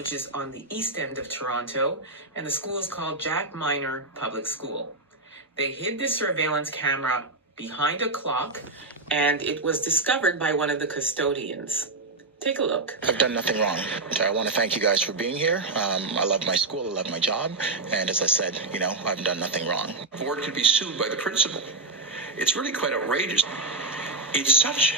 which is on the east end of Toronto, and the school is called Jack Miner Public School. They hid this surveillance camera behind a clock, and it was discovered by one of the custodians. Take a look. I've done nothing wrong. I want to thank you guys for being here. I love my school, I love my job, and as I said, I've done nothing wrong. The board could be sued by the principal. It's really quite outrageous. It's such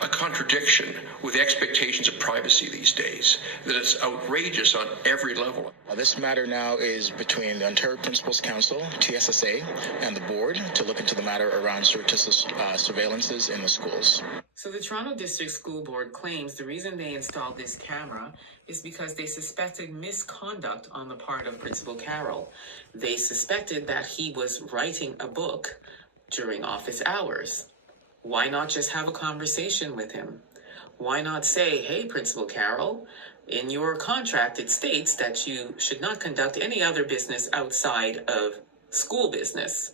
a contradiction with the expectations of privacy these days that it's outrageous on every level. This matter now is between the Ontario Principals Council, TSSA, and the board to look into the matter around surreptitious surveillances in the schools. So the Toronto District School Board claims the reason they installed this camera is because they suspected misconduct on the part of Principal Carroll. They suspected that he was writing a book during office hours. Why not just have a conversation with him? Why not say, hey, Principal Carroll, in your contract it states that you should not conduct any other business outside of school business.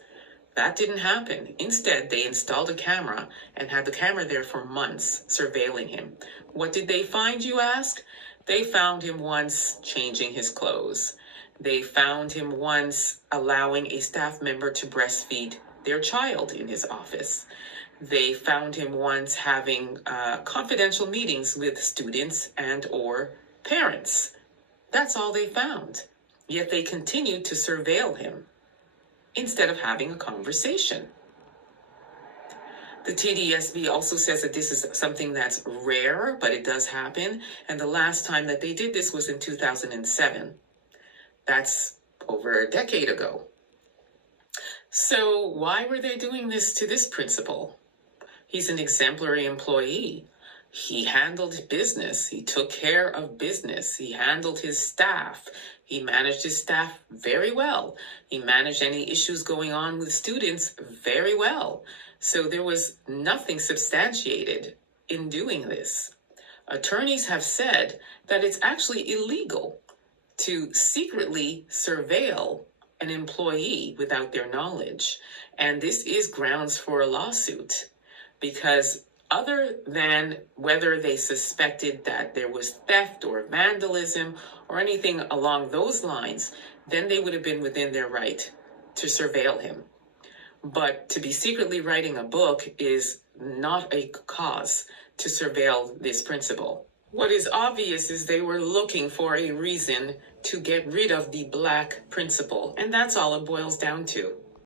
That didn't happen. Instead, they installed a camera and had the camera there for months, surveilling him. What did they find, you ask? They found him once changing his clothes. They found him once allowing a staff member to breastfeed their child in his office. They found him once having confidential meetings with students and or parents. That's all they found. Yet they continued to surveil him instead of having a conversation. The TDSB also says that this is something that's rare, but it does happen. And the last time that they did this was in 2007. That's over a decade ago. So why were they doing this to this principal? He's an exemplary employee. He handled business. He took care of business. He handled his staff. He managed his staff very well. He managed any issues going on with students very well. So there was nothing substantiated in doing this. Attorneys have said that it's actually illegal to secretly surveil an employee without their knowledge. And this is grounds for a lawsuit. Because other than whether they suspected that there was theft or vandalism or anything along those lines, then they would have been within their right to surveil him. But to be secretly writing a book is not a cause to surveil this principal. What is obvious is they were looking for a reason to get rid of the black principal, and that's all it boils down to.